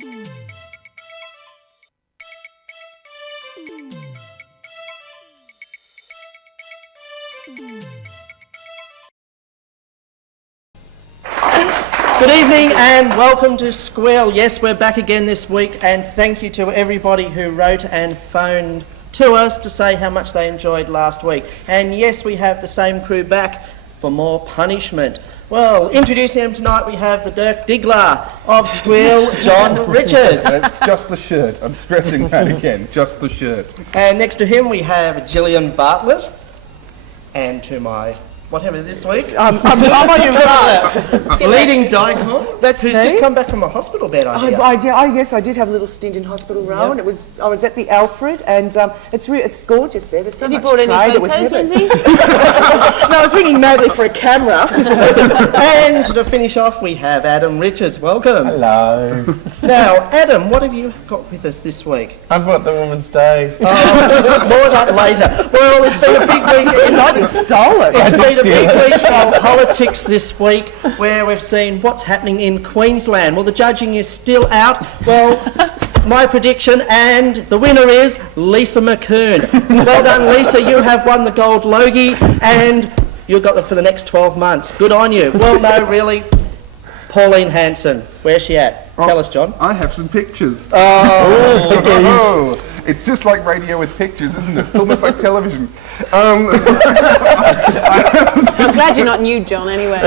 Good evening and welcome to Squeal. Yes, we're back again this week, and thank you to everybody who wrote and phoned to us to say how much they enjoyed last week. And yes, we have the same crew back for more punishment. Well, introducing them tonight, we have the Dirk Diggler of Squeal, John Richards. That's just the shirt. I'm stressing that again. Just the shirt. And next to him, we have Gillian Bartlett. And to my whatever this week, I'm on your right. leading Daikon, That's who's me. just come back from a hospital bed, I hear. Yes, I did have a little stint in hospital, Rohan. Yep. I was at the Alfred, and it's gorgeous there. There's so Have you much brought any trade. It was photos, heaven. Linzi? No, I was ringing madly for a camera. And to finish off, we have Adam Richards. Welcome. Hello. Now, Adam, what have you got with us this week? I've got the Women's Day. Oh, more of that later. Well, it's been a big weekend. You stole it. It's been a big week from politics this week, where we've seen what's happening in Queensland. Well, the judging is still out. Well, my prediction, and the winner is Lisa McKern. Well done, Lisa. You have won the Gold Logie, and you've got them for the next 12 months. Good on you. Well, no, really. Pauline Hanson. Where's she at? Tell us, John. I have some pictures. Oh, It's just like radio with pictures, isn't it? It's almost like television. I'm glad you're not nude, John, anyway.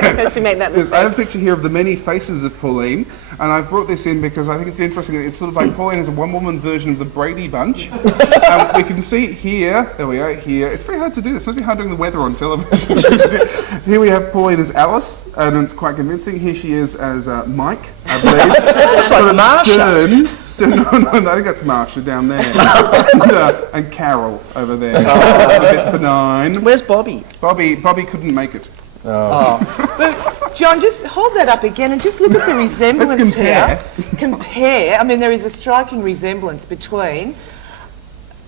Because you make that I have mistake. a picture here of the many faces of Pauline, and I've brought this in because I think it's interesting. It's sort of like Pauline is a one-woman version of the Brady Bunch. We can see it here. There we are, here. It's very hard to do this. It must be hard doing the weather on television. Here we have Pauline as Alice, and it's quite convincing. Here she is as Mike, I believe. looks like Marsha. No, I think that's Marsha down there. And Carol over there. A bit benign. Where's Bobby? Bobby couldn't make it. Oh. But, John, just hold that up again and just look at the resemblance Let's compare. here. Compare. I mean, there is a striking resemblance between,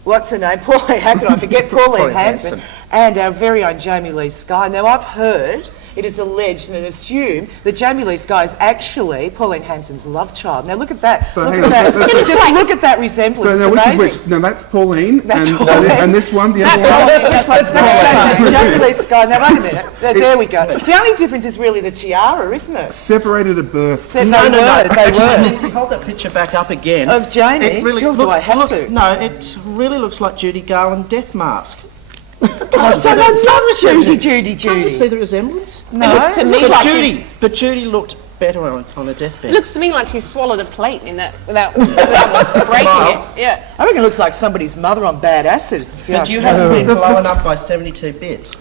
what's her name? Pauline, how could I forget? Pauline Hanson and our very own Jamie Lee Skye. Now, I've heard, it is alleged and assumed that Jamie Lee Skye is actually Pauline Hanson's love child. Now, look at that. So look hang at on, that. that's- Just look at that resemblance. So now, it's which amazing. is which? Now that's Pauline, That's and, Pauline. and this one, the other one. That's Jamie Lee Skye. Now, wait a minute. There we go. The only difference is really the tiara, isn't it? Separated at birth. They No. were. Actually, Lindsay, hold that picture back up again. Of Jamie? It really Do I have to? No, it really looks like Judy Garland death mask. Oh, so I love Judy. Can't you see the resemblance? No. It looks to me But like Judy looked better on a deathbed. it looks to me like she swallowed a plate in that without breaking Smile. it. Yeah. I reckon it looks like somebody's mother on bad acid. But you haven't been blown up by 72 bits.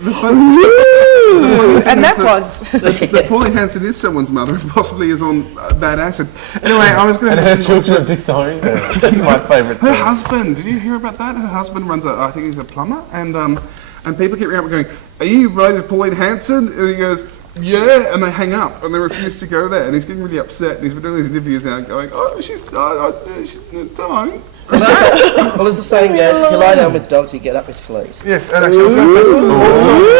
And that was... That Pauline Hanson is someone's mother and possibly is on bad acid. Anyway, I was going And to her mention children have disowned her. That's my favourite her thing. husband. Did you hear about that? Her husband runs I think he's a plumber, and people keep ringing up going, "Are you related to Pauline Hanson?" And he goes, "Yeah," and they hang up and they refuse to go there, and he's getting really upset. And he's been doing these interviews now, going, "Oh, she's don't." Well, as the saying goes, if you lie down with dogs, you get up with fleas. Yes, and actually, I was going to say also.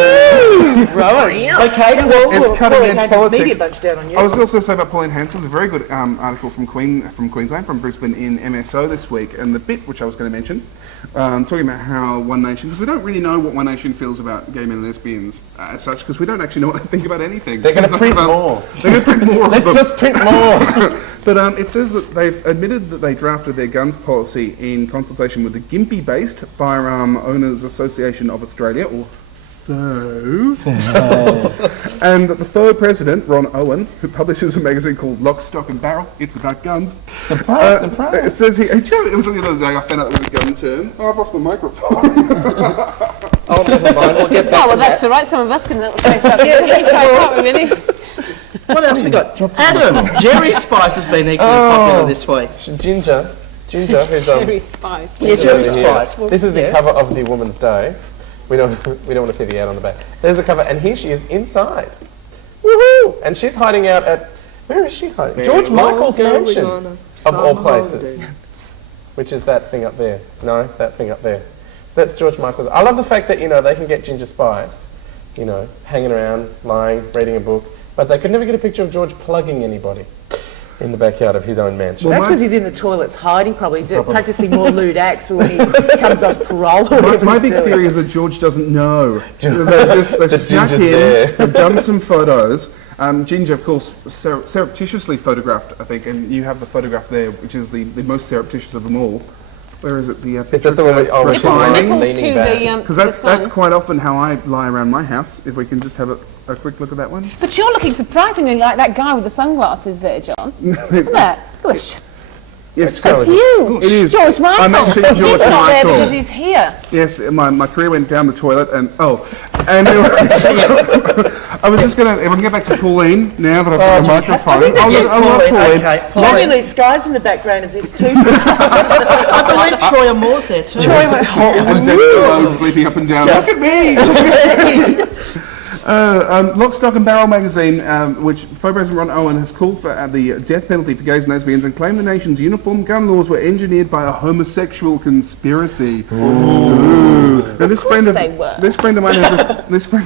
Okay, It's cutting Pauline edge Hanson's politics. media bunch down on you. I was going to also say about Pauline Hanson's a very good article from Queensland, from Brisbane in MSO this week, and the bit which I was going to mention, talking about how One Nation, because we don't really know what One Nation feels about gay men and lesbians as such, because we don't actually know what they think about anything. They're going to print more. They're going to print more. Let's just print more. But it says that they've admitted that they drafted their guns policy in consultation with the Gympie-based Firearm Owners Association of Australia, or THO, and that the THO president, Ron Owen, who publishes a magazine called Lock, Stock and Barrel, it's about guns. Surprise, surprise. It says here, it was the other day I found out it was a gun term. Oh, I've lost my microphone. Oh, never mind, we'll get back Oh, well, to that's that. all right. Some of us can say something. Can't we, really? What else we got? Adam, Jerry Spice has been equally popular this week. Ginger, who's Very spicy. Yeah, Jerry over here. Spice. Well, This is the yeah. cover of the Woman's Day. We don't want to see the ad on the back. There's the cover, and here she is inside. Woohoo! And she's hiding out at, where is she hiding? George Michael's mansion, of all places. Which is that thing up there? No, that thing up there. That's George Michael's. I love the fact that, they can get Ginger Spice, hanging around, lying, reading a book, but they could never get a picture of George plugging anybody. in the backyard of his own mansion. That's because he's in the toilets hiding, probably practicing more lewd acts for when he comes off parole or whatever My he's big doing. theory is that George doesn't know. They've snuck ginger's in, there. they've done some photos. Ginger, of course, surreptitiously photographed, I think, and you have the photograph there, which is the most surreptitious of them all. Where is it? Is that the one where Nipples leaning to back? the Because to the that's sun. quite often how I lie around my house. If we can just have a quick look at that one. But you're looking surprisingly like that guy with the sunglasses there, John. Look at that. Gosh, Yes, that's you. It is. George Michael. I'm actually George He's not there Michael. because he's here. Yes, my career went down the toilet, and I was just going to, if I can get back to Pauline, now that I've got the microphone. Yes, Pauline. Okay, Jamie Pauline. Lee Sky's in the background of this too. I believe Troy Moore's there too. And Dexter Lowe sleeping up and down. Look at me! Lock, Stock and Barrel magazine, which Faux President Ron Owen has called for the death penalty for gays and lesbians and claimed the nation's uniform gun laws were engineered by a homosexual conspiracy. Ooh. Now, this friend of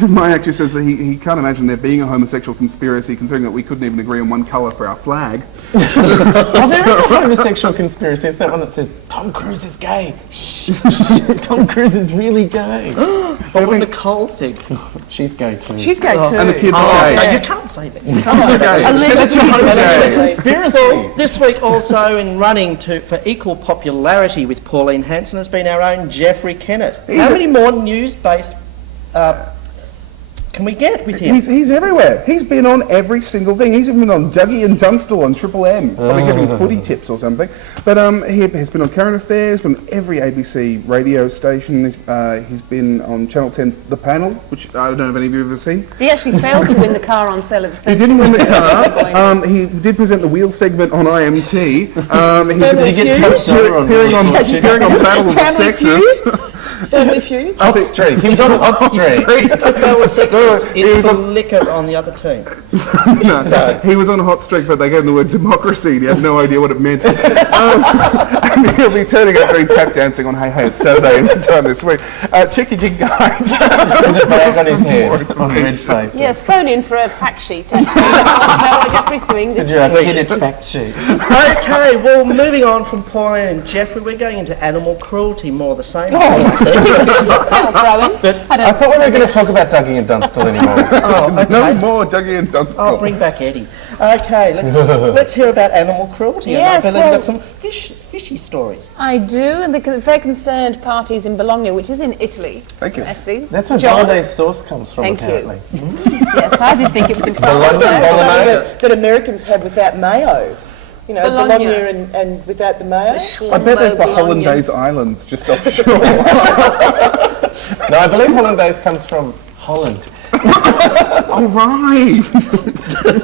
mine actually says that he can't imagine there being a homosexual conspiracy, considering that we couldn't even agree on one colour for our flag. Oh, there is a homosexual conspiracy. It's that one that says Tom Cruise is gay. Shh, Tom Cruise is really gay. What would Nicole think? She's gay too. She's gay too. And the kids Oh, are no, gay. you can't say that. You can't say that. Allegedly. Conspiracy. This week also in running for equal popularity with Pauline Hanson has been our own Jeffrey Kennett. How many more news-based can we get with him? He's everywhere. He's been on every single thing. He's even been on Dougie and Dunstall on Triple M. Probably giving footy tips or something. But he has been on Current Affairs, been on every ABC radio station. He's been on Channel 10's The Panel, which I don't know if any of you have ever seen. He actually failed to win the car on sale at the He same didn't win the car. He did present the wheel segment on IMT. He's appearing on Battle of the Sexes. Family Feud. Hot Streak. He was on Hot Streak. Because they were sexist. Is for liquor on the other team. No, he was on Hot Streak, but they gave him the word democracy, and he had no idea what it meant. And he'll be turning up doing tap dancing on Hey Hey It's Saturday anytime this week. Check your gig guide. With a bag on his head, on red face. Yes, phone in for a fact sheet, actually. I want to know what Jeffrey's doing this You're a week. kidded fact sheet. Okay, well, moving on from Pauline and Jeffrey, we're going into animal cruelty, more of the same. Self-throwing. I thought we were going to talk about Dougie and Dunstall anymore. Oh, okay. No more Dougie and Dunstall. I'll bring back Eddie. Okay, let's hear about animal cruelty. Yes, and I believe well- you've got some fishy stories. I do, and the very concerned parties in Bologna, which is in Italy. Thank you. Actually. That's where John. Bolognaise sauce comes from, Thank you. apparently. Yes, I did think it was in France. Bologna. That Americans have without mayo. You know, Bologna. Bologna and without the mayo. I bet there's the Bologna. Hollandaise Islands just offshore. No, I believe Hollandaise comes from Holland. All right.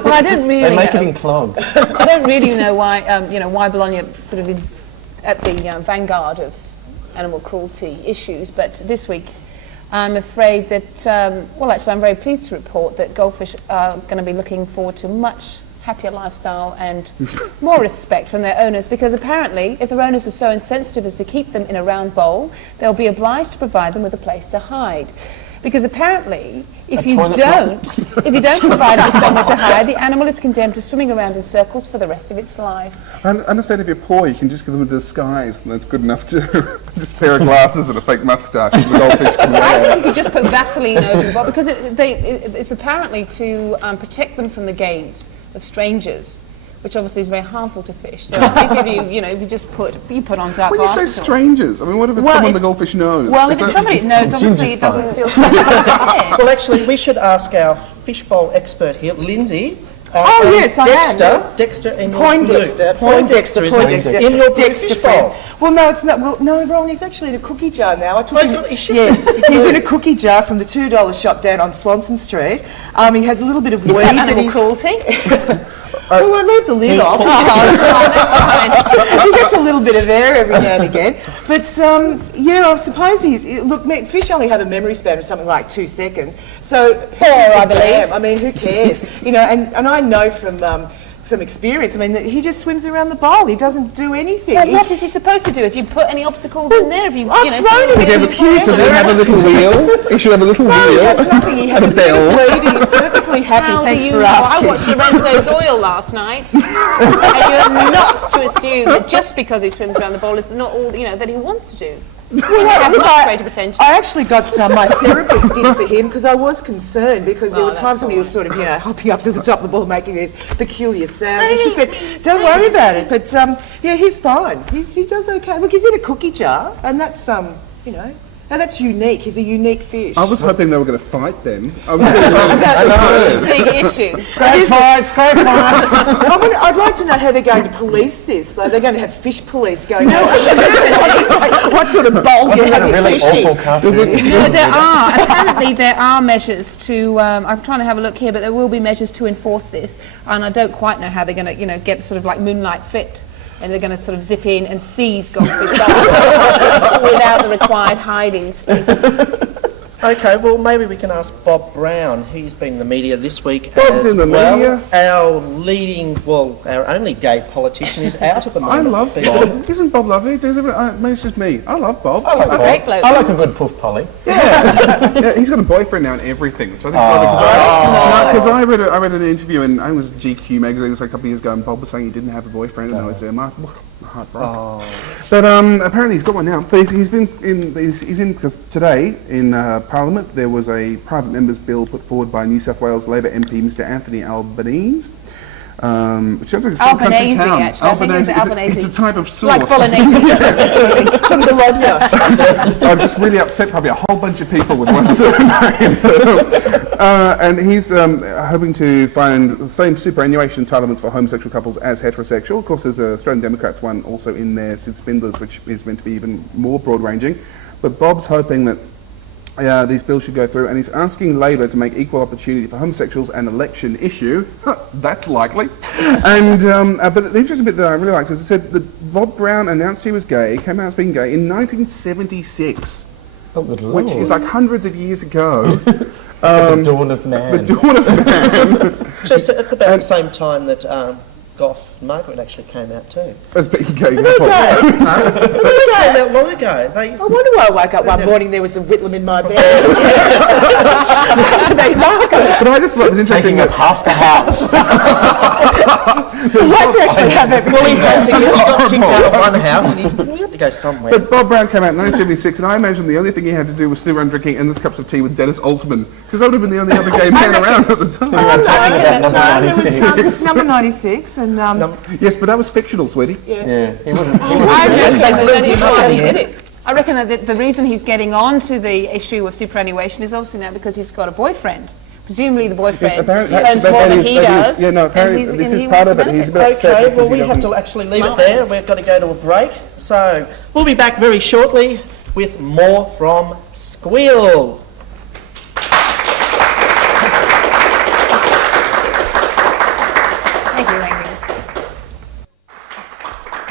Well, I don't really They make it know. in clogs. I don't really know why, why Bologna sort of is at the vanguard of animal cruelty issues. But this week, I'm afraid that, actually, I'm very pleased to report that goldfish are going to be looking forward to much happier lifestyle and more respect from their owners, because apparently if their owners are so insensitive as to keep them in a round bowl, they'll be obliged to provide them with a place to hide. Because apparently, if you don't provide them with somewhere to hide, the animal is condemned to swimming around in circles for the rest of its life. I understand if you're poor, you can just give them a disguise, and that's good enough too. Just a pair of glasses and a fake moustache, and the goldfish can I wear. think you could just put Vaseline over the bottom, because it's apparently to protect them from the gaze of strangers, which obviously is very harmful to fish. So I think if you just put on dark When you say glasses. strangers, I mean, what if it's someone the goldfish knows? Well, if it's somebody it knows, obviously it doesn't feel safe. Yeah. Well, actually, we should ask our fishbowl expert here, Linzi. Oh, yes, I am, Dexter. yes. Dexter in your Poindexter. blue. Poindexter is Poindexter. in your blue Dexter fishbowl. fans. Well, no, it's not. Well, no, Ron, he's actually in a cookie jar now. I took Oh, him. he's shifted. Yes, He's he's in a moved. cookie jar from the $2 shop down on Swanson Street. He has a little bit of Is weed. that that animal he- cruelty? Well, I leave the lid off. That's fine. He gets a little bit of air every now and again. But, I suppose fish only have a memory span of something like 2 seconds. So, I believe. damn, I mean, who cares? And I know from experience, I mean, that he just swims around the bowl. He doesn't do anything. Well, what is he supposed to do? If you put any obstacles in there, if you, I've thrown him put in it the queue Does he have a little wheel? He should have a little No, he wheel. has nothing. He has a bit of bell. bleed and he's perfectly happy. How Thanks do you for know? asking. I watched Lorenzo's Oil last night, and you're not to assume that just because he swims around the bowl is not all that he wants to do. Have much greater potential. I actually got my therapist in for him because I was concerned because there were times when he was sort of, hopping up to the top of the ball making these peculiar sounds. And she said, don't worry about it. But, yeah, he's fine. He does okay. Look, he's in a cookie jar and that's, now that's unique. He's a unique fish. I was hoping they were going to fight then. That's a big issue. Scrape fight. I'd like to know how they're going to police this. Like, they're going to have fish police going on. What sort of bowl do you have really fishing? awful cartoon? No, apparently there are measures to, I'm trying to have a look here, but there will be measures to enforce this, and I don't quite know how they're going to, get sort of like moonlight flit, and they're going to sort of zip in and seize goldfish bowls without the required hiding space. Okay, well, maybe we can ask Bob Brown. He's been in the media this week Bob's as in the well. media. Our only gay politician is out at the I moment. love Bob. Isn't Bob lovely? Maybe it's just me. I love Bob. I like He's a great bloke. I like a good puff Polly. Yeah, he's got a boyfriend now and everything, which I think is lovely. Because I read an interview in, I think it was GQ magazine a couple of years ago, and Bob was saying he didn't have a boyfriend, and I was there, my heart broke. But apparently he's got one now. But he's in because today in Parliament there was a private member's bill put forward by New South Wales Labor MP Mr Anthony Albanese. Which sounds like a small country Albanese, town. actually. I think it's Albanese. It's a type of sauce. Like bolognese. Some bologna. I'm just really upset probably a whole bunch of people with one surname. And he's hoping to find the same superannuation entitlements for homosexual couples as heterosexual. Of course, there's an Australian Democrats one also in there, Sid Spindler's, which is meant to be even more broad-ranging. But Bob's hoping that these bills should go through, and he's asking Labor to make equal opportunity for homosexuals an election issue. That's likely. And but the interesting bit that I really liked is it said that Bob Brown announced he was gay, came out as being gay in 1976, which is like hundreds of years ago. The dawn of man. The dawn of man. So it's about the same time that Gough and Margaret actually came out too. As being gay. They came out long ago. I wonder why I woke up one morning there was a Whitlam in my bed. Must have been Margaret. But I just thought it was interesting Taking up half the house. Why'd you actually have it? Well, he got kicked out of one house and we had to go somewhere. But Bob Brown came out in 1976, and I imagine the only thing he had to do was sit around drinking endless cups of tea with Dennis Altman, because I would have been the only other gay man around at the time. It was number 96 and Yes, but that was fictional, sweetie. Yeah, he wasn't. I reckon that the reason he's getting on to the issue of superannuation is obviously now because he's got a boyfriend. Presumably the boyfriend earns more than he does. Yeah, no, apparently this is part of it. He's a bit upset. Okay, well, we have to actually leave it there. We've got to go to a break. So we'll be back very shortly with more from Squeal.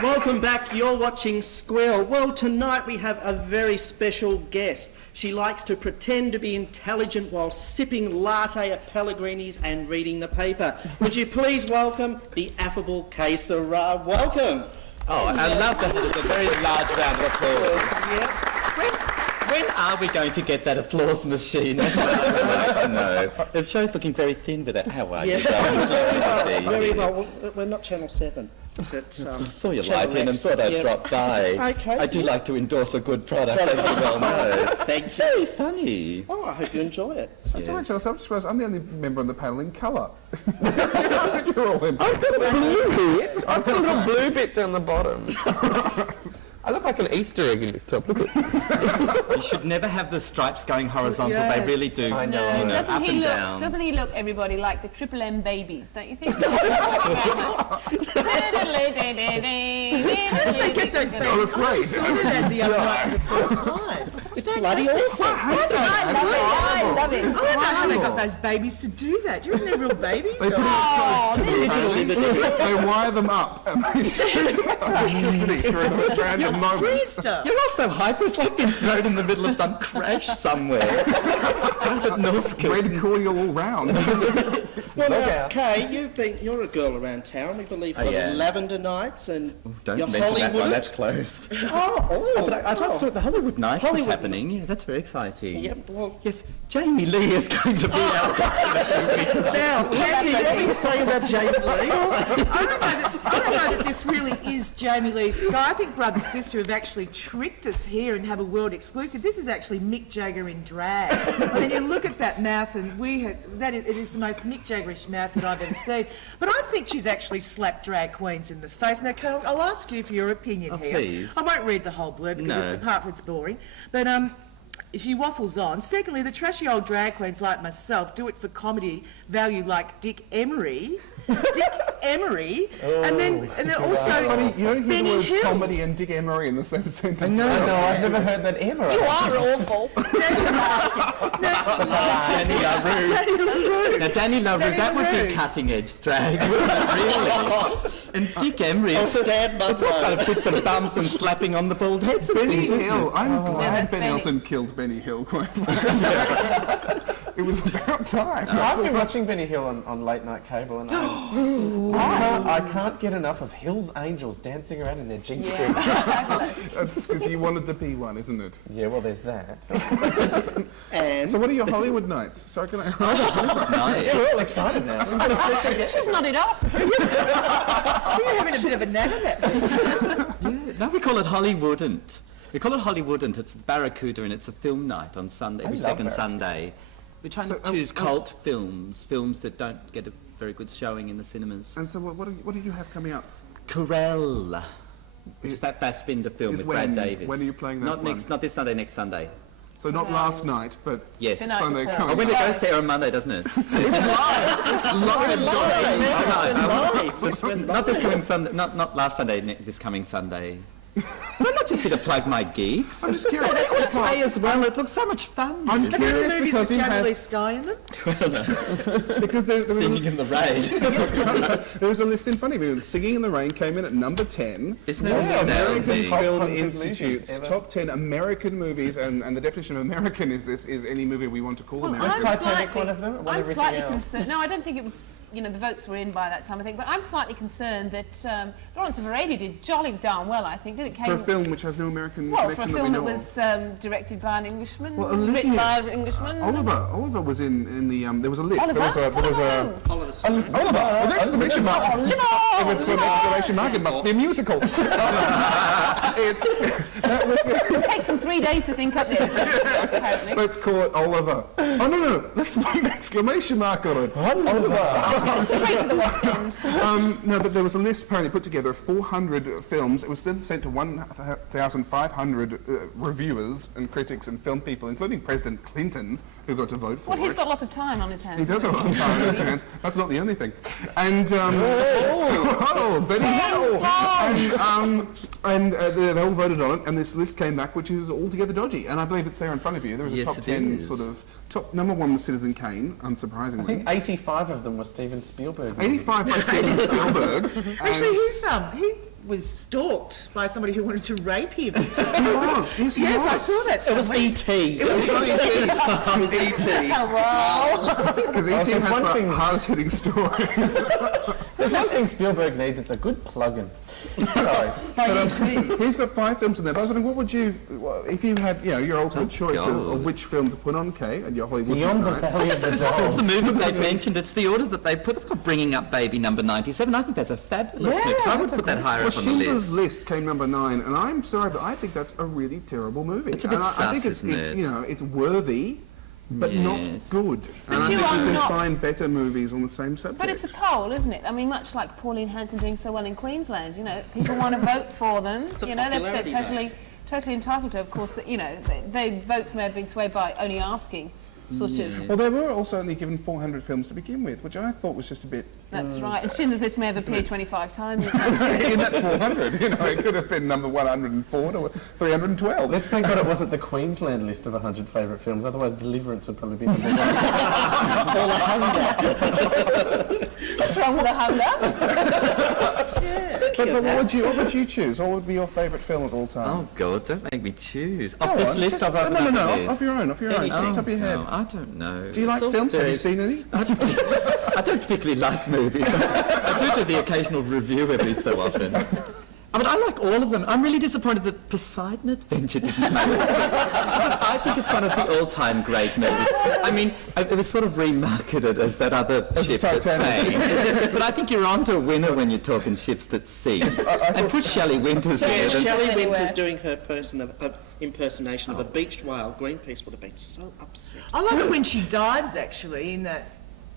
Welcome back, you're watching Squeal. Well, tonight we have a very special guest. She likes to pretend to be intelligent while sipping latte at Pellegrini's and reading the paper. Would you please welcome the affable Kaye Sera? Welcome. Oh, I'd love to have this, a very large round of applause. Yeah. When are we going to get that applause machine? That's what I'd like to know. The show's looking very thin with it. How are you? Very well. We're not Channel 7. But, I saw your Channel light in and X, thought I'd drop by. Okay. I do like to endorse a good product, as you well know. Thank It's you. very funny. Oh, I hope you enjoy it. I'm the only member on the panel in colour. You're all in. I've got a blue bit. I've got a little blue bit down the bottom. I look like an Easter egg in this top. Look at You should never have the stripes going horizontal. Yes. They really do. I know. You know, up and down. Doesn't he look, everybody, like the Triple M babies, don't you think? They get those babies. I saw that the other night for the first time. It's bloody awful. I love it. I don't know how they got those babies to do that. Do you reckon they're real babies? They wire them up and they shoot electricity through them at random moments. You're also hyper. It's like being thrown in the middle of some crash somewhere. Out at North Red cordial all round. Well, now, Kaye, you're a girl around town. We believe for the Lavender Nights and Don't your mention Hollywood. that one. That's closed. Oh, But I'd like to talk. The Hollywood Nights is happening happening. Yeah, that's very exciting. Yep, well- Yes, Jamie Lee is going to be our guest in a few weeks' time. Now, Linzi, what were you saying about Jamie Lee? I don't know that this really is Jamie Lee Sky. I think brother sister have actually tricked us here and have a world exclusive. This is actually Mick Jagger in drag. And then you look at that mouth, and it is the most Mick Jaggerish mouth that I've ever seen. But I think she's actually slapped drag queens in the face. Now, Carol, I'll ask you for your opinion here. Please. I won't read the whole blurb because apart from it's boring. But she waffles on. Secondly, the trashy old drag queens like myself do it for comedy value, like Dick Emery. And then also You don't hear the Benny words Hill. comedy and Dick Emery in the same sentence. No, I've never heard that ever. You are awful. Danny LaRue. Now, Danny LaRue, that would be cutting-edge drag, wouldn't it, really? And Dick Emery, it's all kind of tits and bums and slapping on the bald heads and Benny things, isn't Hill. it? I'm Yeah, glad that's Ben Benny. Elton killed Benny Hill. Quite It was about time. I've been watching Benny Hill on late night cable, and I can't get enough of Hill's Angels dancing around in their G-strings. That's because you wanted to be one, isn't it? Yeah, well, there's that. And So what are your Hollywood nights? Sorry, can I? Nice. Yeah, we're all excited now. We've got a special guest. She's nodded off. You're having a bit of a nag of that. No, we call it Hollywooden't. We call it Hollywooden't. It's Barracuda, and it's a film night on Sunday, every love second Barracuda. Sunday. We're trying to choose cult films that don't get a very good showing in the cinemas. And so what did you have coming up? Kurileff, which is that Fassbinder film Is with when? Brad Davis. When are you playing that Not one? not this Sunday, next Sunday. So not last night, but Yes. Tonight. Sunday before. coming. Oh, when it goes to air on Monday, doesn't it? It's live. Not this coming Sunday. Not last Sunday. This coming Sunday. But I'm not just here to plug my gigs. I'm just curious. I play as well. It looks so much fun. I'm Have you ever curious movies because with you Jamie Lee have Sky in them? because there was Singing in the rain. there was a list in front of me. Singing in the Rain came in at number 10. Isn't it American astounding? Top Film 100 movies Institute's ever. top 10 American movies, and the definition of American is any movie we want to call American. Titanic one of them? Or was I'm everything slightly else? concerned. No, I don't think it was. The votes were in by that time, I think. But I'm slightly concerned that Lawrence of Arabia did jolly darn well. I think that it For came. a film which has no American Well, for a connection film that that we know was of. directed by an Englishman, Well, written Olivia- by an Englishman. Oliver was in the there was a list. Oliver? There was a Oliver Stone. Oliver with exclamation mark. Oliver! If it's with an exclamation mark, it must be a musical. It takes them 3 days to think up this, apparently. Let's call it Oliver. Oh no, let's put an exclamation mark on it. Oliver. Straight to the West End. No, but there was a list apparently put together of 400 films. It was then sent to 1,500 reviewers and critics and film people, including President Clinton, who got to vote for Well, he's it. got lots of time on his hands. He does have a lot of time on his hands. That's not the only thing. And Benny Hill. And they all voted on it, and this list came back, which is altogether dodgy. And I believe it's there in front of you. There was a Yes, top it 10 is. sort of top number one was Citizen Kane, unsurprisingly. I think 85 of them were Steven Spielberg movies. 85 by Steven Spielberg. Actually, he was stalked by somebody who wanted to rape him. He was. Yes, he Yes, I was. saw that. It was somewhere. E.T. It was E.T. Because E.T. has one the thing- hardest hitting stories. There's one thing Spielberg needs, it's a good plug-in. Sorry. He's got 5 films in there. But I was wondering, what would you, if you had, your ultimate choice of which film to put on, Kay, and your Hollywood Beyond the night? Valley of the It's Dolls. the movies they mentioned. It's the order that they put. They've got Bringing Up Baby number 97. I think that's a fabulous Yeah, movie. So I would that's a put that great- higher Well, up on the Schindler's list. List came number 9, and I'm sorry, but I think that's a really terrible movie. It's a bit And I think sus, it's, isn't it's, it? it's worthy, but Yes. not good. And I you think are you can not- find better movies on the same subject. But it's a poll, isn't it? I mean, much like Pauline Hanson doing so well in Queensland, people want to vote for them. a They're popularity totally entitled to, of course, that, their votes may have been swayed by only asking, sort of. Well, they were also only given 400 films to begin with, which I thought was just a bit... That's right. And Schindler's List may have appeared 25 times. in that 400, it could have been number 104 to 312. Let's thank God it wasn't the Queensland list of 100 favourite films, otherwise Deliverance would probably be number 1. What's wrong with the hunger? But what would you choose? What would be your favourite film of all time? Oh God! Don't make me choose. Go Off this on, list, just- I've opened no, up no, a off list. your own, off your own, off the top of your head. No, I don't know. Do you like It's all films? Have very- you seen any? I don't particularly like movies. I do the occasional review every so often. I mean, I like all of them. I'm really disappointed that Poseidon Adventure didn't make this list, because I think it's one of the all-time great movies. I mean, it was sort of remarketed as that other ship that sank. But I think you're on to a winner when you're talking ships that sink. And put Shelley Winters Yeah, there. Shelley Winters doing her impersonation of a beached whale. Greenpeace would have been so upset. I like it when she dives, actually, in that...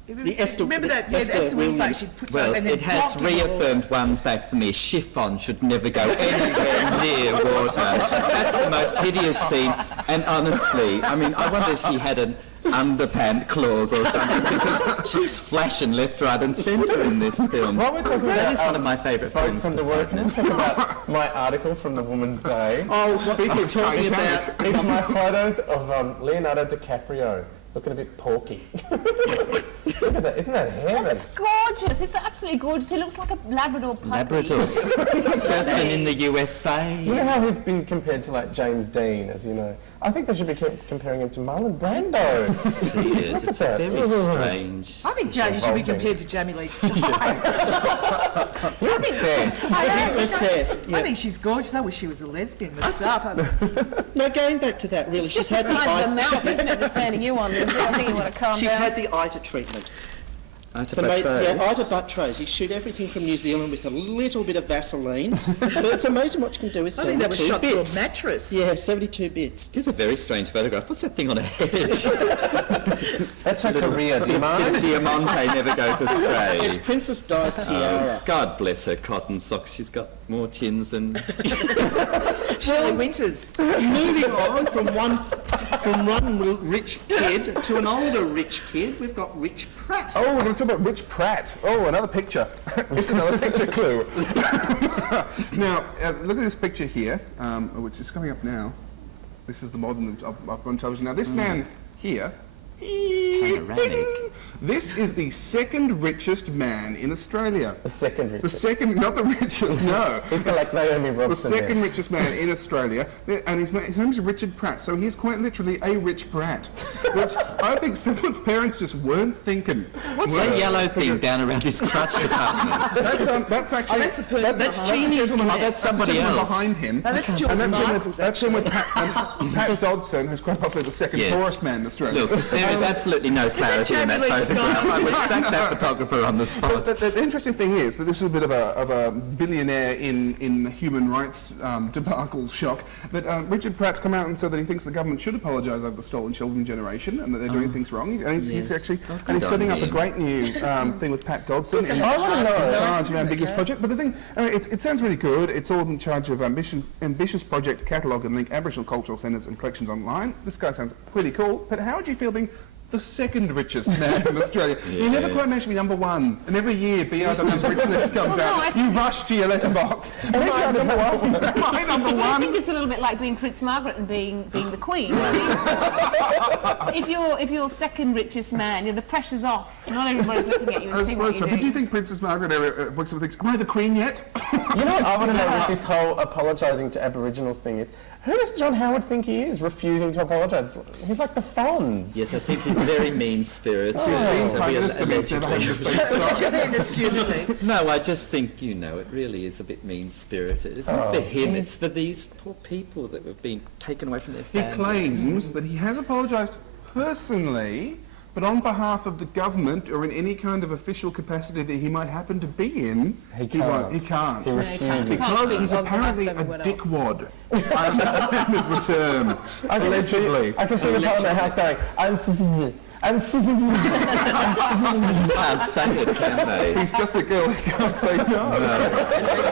Remember that? Yeah, Esther Esther Williams, like Williams. she puts Well, and then it has blocking it all. reaffirmed one fact for me. Chiffon should never go anywhere near water. That's the most hideous scene. And honestly, I mean, I wonder if she had an underpant clause or something, because she's flashing left, right and centre in this film. While we're talking That about is one of my favourite films. boats under work, can we talk about my article from the Woman's Day? Oh, speaking of talking Titanic. about... It's my photos of Leonardo DiCaprio looking a bit porky. Look at that, isn't that heaven? It's gorgeous. It's absolutely gorgeous. He looks like a Labrador puppy. Labradors surfing in the USA. You know how he's been compared to like James Dean, as you know? I think they should be comparing him to Marlon Brando. See it. Look at It's that. very strange. I think Jodie should be Revolting. compared to Jamie Lee Scott. You're obsessed. Obsessed, I think she's gorgeous. I wish she was a lesbian myself. No, going back to that, really, she's had It's the the size of the eye, mouth, isn't it, that's turning you on, Linzi? I think you want to calm she's down. had the ITA treatment. ITA To make, Buttros. yeah, ITA Buttros. You shoot everything from New Zealand with a little bit of Vaseline, but it's amazing what you can do with I think that was 72 shot through a bits. mattress. Yeah, 72 bits. It is a very strange photograph. What's that thing on her head? That's her career, The Diamond. Diamante never goes astray. It's Princess Di's tiara. Oh, God bless her cotton socks. She's got more chins than... Shelley Winters. Moving on from one rich kid to an older rich kid, we've got Rich Pratt. Oh, we're going to talk about Rich Pratt. Oh, another picture. It's another picture clue. Now, look at this picture here, which is coming up now. This is the modern I've on television. Now, this man here, Panoramic. this is the second richest man in Australia. The second The richest. second, not the richest, no. He's got like Naomi The Robson second there. richest man in Australia, and his name is Richard Pratt, so he's quite literally a rich brat, which I think someone's parents just weren't thinking. What's that yellow thing down around his crutch department? That's actually... that's the person that's behind Genie's Oh, gentleman, that's somebody gentleman else. behind him. No, that's And George Michael's, that's him with Pat Dodson, who's quite possibly the second Yes. poorest man in Australia. Look, there is absolutely no clarity in that Jamie Lee photograph. I would sack that photographer on the spot. The interesting thing is that this is a bit of a billionaire in human rights debacle shock. That Richard Pratt's come out and said that he thinks the government should apologise over the stolen children generation and that they're doing things wrong. And he's yes. actually Oh, and he's good setting on up a him. great new thing with Pat Dodson in I want to know. charge of an ambiguous project. But the thing, it sounds really good. It's all in charge of ambitious project to catalogue and link Aboriginal cultural centres and collections online. This guy sounds pretty cool. But how would you feel being the second richest man in Australia? You never Yes. quite managed to be number one, and every year BRW's rich list comes Well, no, out. You rush to your letterbox. Am I number one? Am I number I one? think it's a little bit like being Prince Margaret and being the Queen. See? if you're second richest man, the pressure's off. Not everybody's looking at you I and seeing what suppose you're so. But do you doing. think Princess Margaret ever wakes up and thinks, am I the Queen yet? You know what I want to know with this whole apologising to Aboriginals thing is, who does John Howard think he is, refusing to apologise? He's like the Fonz. Yes, I think he's very mean-spirited. Being Prime Minister means never having to say sorry. No, I just think, it really is a bit mean-spirited. It's not for him, it's for these poor people that have been taken away from their He families. claims that he has apologised personally, but on behalf of the government or in any kind of official capacity that he might happen to be in, He won't. can't. He can't. He refuses. Because speak he's on behalf apparently of a everyone else. dickwad. I understand is the term. Allegedly. I can see the part in the house going, I'm Can't say it, can they? He's just a girl, he can't say no.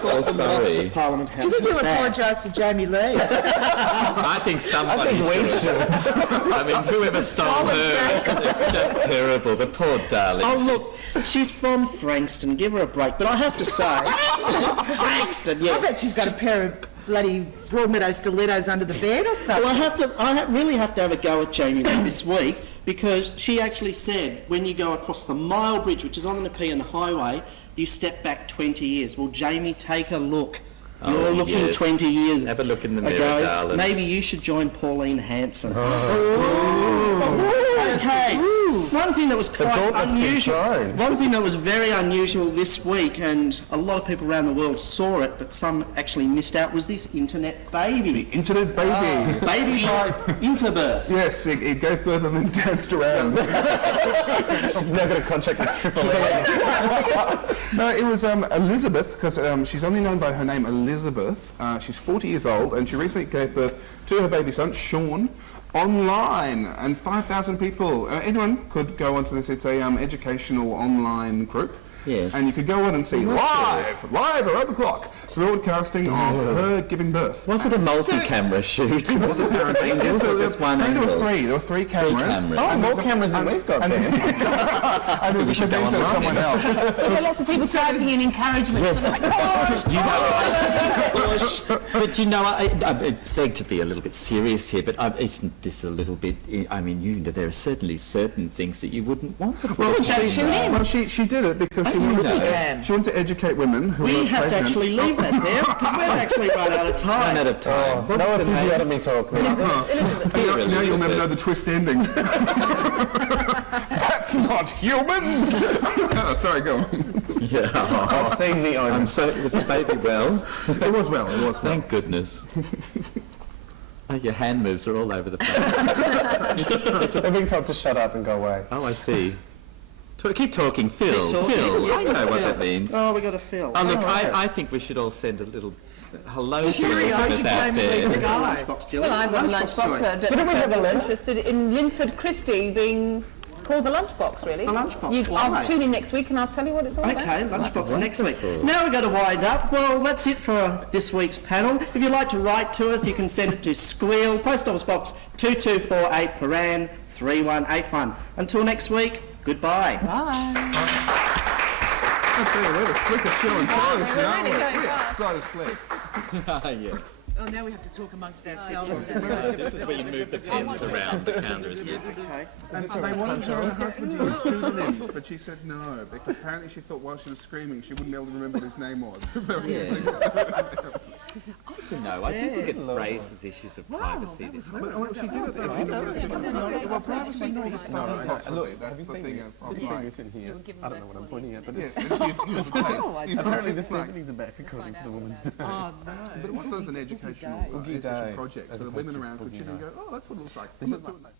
Oh, sorry. Parliament House. Do you think was he'll bad. apologise to Jamie Lee? I think somebody we should. I mean, whoever stole her, it's just terrible. The poor darling. Oh, look, she's from Frankston. Give her a break. But I have to say... Frankston, I yes. bet she's got a pair of bloody Broadmeadow stilettos under the bed or something. Well, I really have to have a go at Jamie Lee this week because she actually said when you go across the Mile Bridge, which is on the Nepean Highway, you step back 20 years. Well, Jamie, take a look. You're Oh, looking yes. 20 years Have a look in the ago. mirror, darling. Maybe you should join Pauline Hanson. Oh. Okay. One thing that was quite gauntlet's been unusual, thrown. one thing that was very unusual this week, and a lot of people around the world saw it, but some actually missed out, was this internet baby. Internet baby. Baby by interbirth. Yes, it gave birth and then danced around. It's now got a contract with AAA. No, it was Elizabeth, because she's only known by her name Elizabeth. She's 40 years old, and she recently gave birth to her baby son, Shearn, online. And 5,000 people, anyone could go onto this. It's a educational online group. Yes. And you could go on and see live around the clock, broadcasting of her giving birth. Was it a multi-camera shoot? Was it this or just one angle? There were three cameras. Oh, more cameras than we've got there. And there was a presenter, someone else. There were lots of people typing in encouragement. Yes. Like, gosh, But you know, I beg to be a little bit serious here, but isn't this a little bit, I mean, you know, there are certainly certain things that you wouldn't want to put Well, on. she did it because she wanted to educate women who We were have to pregnant. actually leave that there, because we've actually run out of time. One at a time. No episiotomy talk. Elizabeth. Dear Now you'll never know Elizabeth. the twist ending. That's not human! Oh, sorry, go on. Yeah. I've seen the I'm so, was the baby well? It was well. Thank goodness. Oh, your hand moves are all over the place. They're being told to shut up and go away. Oh, I see. Keep talking, Phil. Keep talking. Phil, Yeah, I know what that means. Oh, we got to fill. Oh, look, I think we should all send a little hello to Cheerio Elizabeth to out James there. Lisa Guy. Lunchbox, Gillian. Well, I've got a Lunchbox story. lunchbox. Didn't we have a lunch? Interested in Linford Christie being called the lunchbox, really. The lunchbox, I'll why? tune in next week and I'll tell you what it's all about. Okay, lunchbox next week. Wonderful. Now we've got to wind up. Well, that's it for this week's panel. If you'd like to write to us, you can send it to Squeal, Post Office Box 2248, Paran 3181. Until next week, goodbye. Bye. I tell you, we're the slickest show in town, we're really aren't we? going We are fast. so slick. Yeah. Oh, now we have to talk amongst ourselves. This is where you move the pens around the counter, isn't it? Okay. And they wanted her and her husband to use pseudonyms, but she said no, because apparently she thought while she was screaming she wouldn't be able to remember what his name was. I don't know. I do think it raises issues of privacy. This whole Well, she did it though. Well, privacy is so impossible. That's the thing. Have you seen this in here? I don't know what I'm pointing at, but Yes, it's, apparently the 70s are back according to the Woman's Day. Oh, no. But it was an educational Boogie educational Day, project, as so the opposed women to around could Boogie check and go, Nights. oh, that's what it looks like. This is Let's do it.